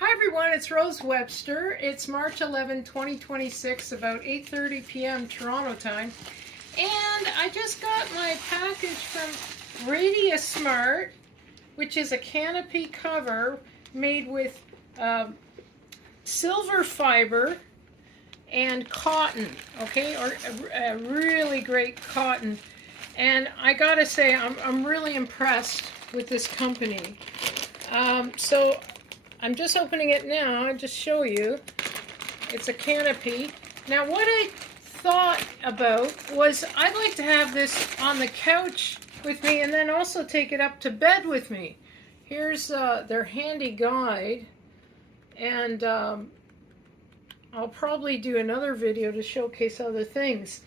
Hi everyone, it's Rose Webster. It's March 11, 2026, about 8:30 p.m. Toronto time. And I just got my package from Radia Smart, which is a canopy cover made with silver fiber and cotton, okay, or a really great cotton. And I gotta say, I'm really impressed with this company. So I'm just opening it now. I'll just show you. It's a canopy. Now what I thought about was I'd like to have this on the couch with me and then also take it up to bed with me. Here's their handy guide, and I'll probably do another video to showcase other things.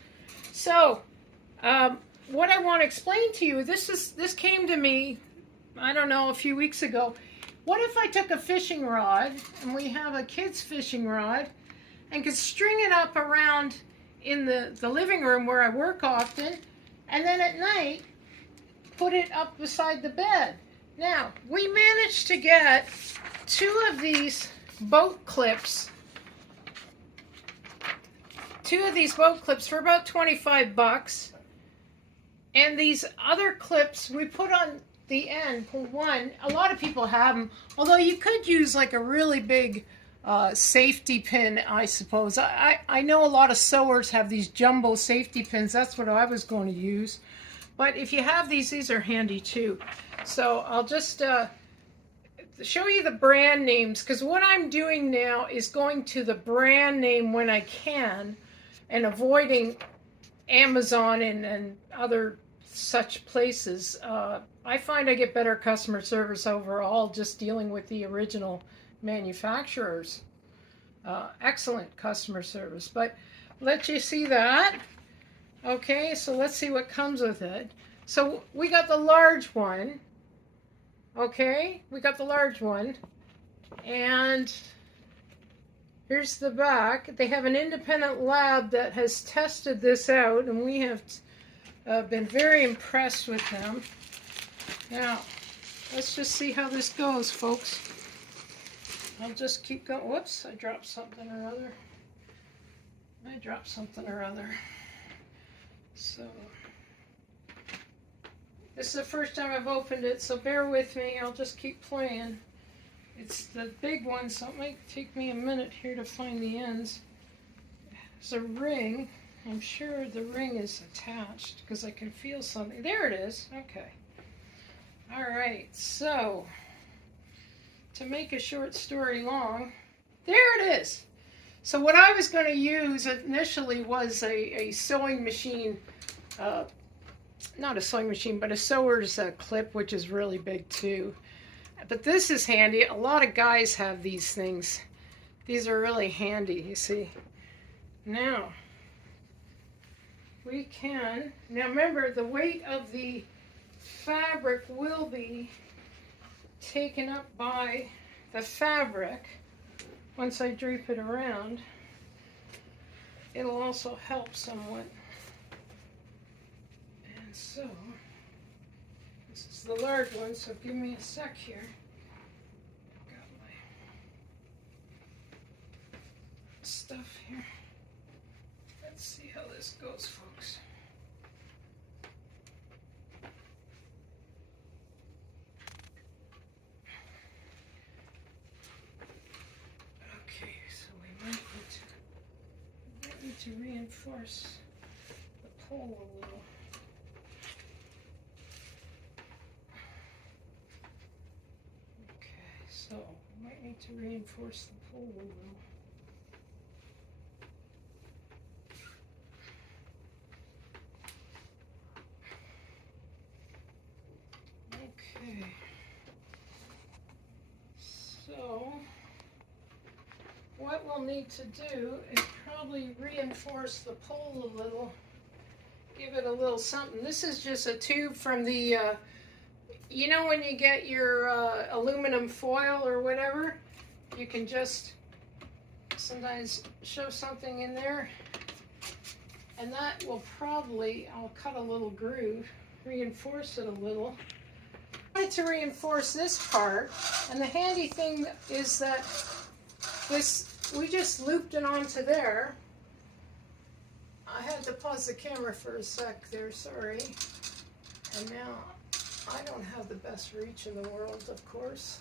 So what I want to explain to you, this came to me, I don't know, a few weeks ago. What if I took a fishing rod, and we have a kid's fishing rod, and could string it up around in the living room where I work often, and then at night put it up beside the bed. Now, we managed to get 2 of these boat clips. 2 of these boat clips for about 25 bucks. And these other clips we put on the end. One, a lot of people have them, although you could use like a really big safety pin, I suppose. I know a lot of sewers have these jumbo safety pins. That's what I was going to use. But if you have these are handy too. So I'll just show you the brand names, because what I'm doing now is going to the brand name when I can and avoiding Amazon and other such places. I find I get better customer service overall just dealing with the original manufacturers. Excellent customer service. But let you see that. Okay, so let's see what comes with it. So we got the large one. Okay, we got the large one. And here's the back. They have an independent lab that has tested this out, and we have been very impressed with them. Now, let's just see how this goes, folks. I'll just keep going. Whoops, I dropped something or other. So, this is the first time I've opened it, so bear with me. I'll just keep playing. It's the big one, so it might take me a minute here to find the ends. There's a ring. I'm sure the ring is attached because I can feel something. There it is. Okay. All right. So, to make a short story long, there it is. So what I was going to use initially was a sewing machine, not a sewing machine, but a sewer's clip, which is really big too. But this is handy. A lot of guys have these things. These are really handy, you see. Now, we can, now remember, the weight of the fabric will be taken up by the fabric. Once I drape it around, it'll also help somewhat. And so, this is the large one, so give me a sec here. I've got my stuff here. Let's see how this goes, folks. Okay, so we might need to reinforce the pole a little. Okay, so we might need to reinforce the pole a little. Okay, so what we'll need to do is probably reinforce the pole a little, give it a little something. This is just a tube from the, you know when you get your aluminum foil or whatever, you can just sometimes shove something in there, and that will probably, I'll cut a little groove, reinforce it a little. I wanted to reinforce this part, and the handy thing is that we just looped it onto there. I had to pause the camera for a sec there, sorry. And now I don't have the best reach in the world, of course.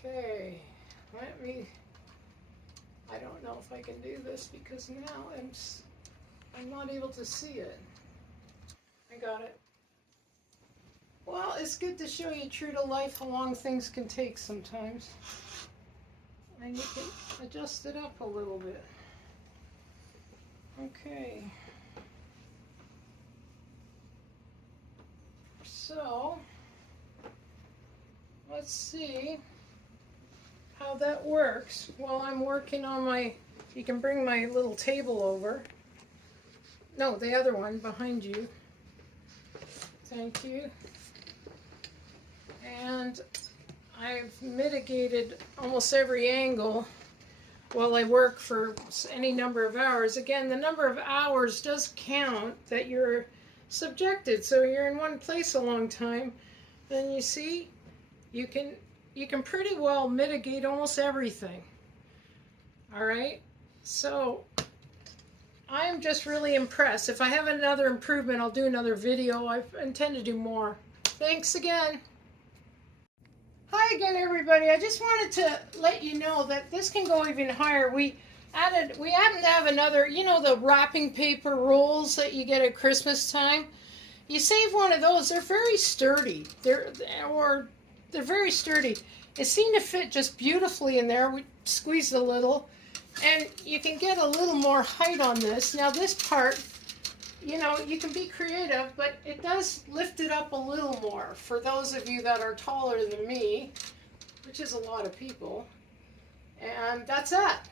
Okay, I don't know if I can do this because now I'm not able to see it. I got it. Well, it's good to show you true to life how long things can take sometimes. And you can adjust it up a little bit. Okay. So, let's see how that works. While I'm working on you can bring my little table over. No, the other one behind you. Thank you. And I've mitigated almost every angle while I work for any number of hours. Again, the number of hours does count that you're subjected. So you're in one place a long time, then you see, you can pretty well mitigate almost everything. All right, so I'm just really impressed. If I have another improvement, I'll do another video. I intend to do more. Thanks again. Hi again, everybody. I just wanted to let you know that this can go even higher. We happen to have another, you know, the wrapping paper rolls that you get at Christmas time. You save one of those. They're very sturdy. They're very sturdy. It seemed to fit just beautifully in there. We squeezed a little, and you can get a little more height on this. Now this part, you know, you can be creative, but it does lift it up a little more for those of you that are taller than me, which is a lot of people. And that's that.